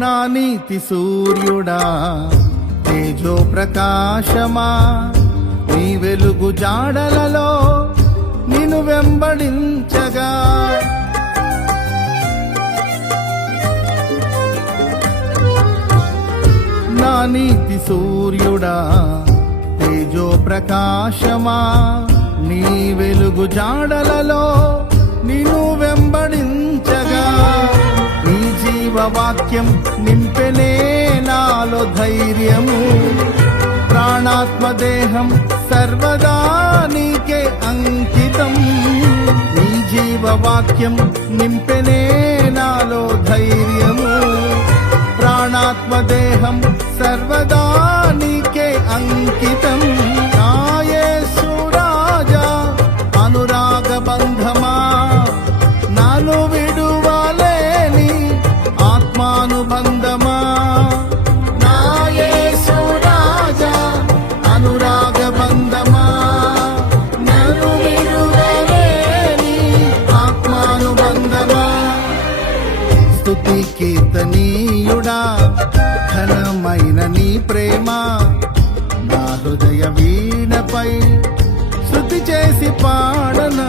నా నీతి సూర్యుడా తేజో ప్రకాశమా, నీ వెలుగు జాడలలో నిన్ను వెంబడించగా. నా నీతి సూర్యుడా తేజో ప్రకాశమా, నీ వెలుగు జాడలలో నిన్ను వెంబడించగా. నీ జీవవాక్యం నింపెనే నాలో ధైర్యము, ప్రాణాత్మదేహం సర్వదా నీకే అంకితం. నీ జీవవాక్యం నింపెనే నాలో ధైర్యము, ప్రాణాత్మదేహం సర్వదా నీకే అంకితం. నా యేసు రాజా అనురాగ బంధమా, నాను విడువలేని ఆత్మానుబంధమా. నా యేసు రాజా అనురాగ బంధమా, నాను విడువలేని ఆత్మానుబంధమా. స్తుతి కీర్తనీయుడా ఘనమైన నీ ప్రేమ, నా హృదయ వీణపై శృతి చేసి పాడనా.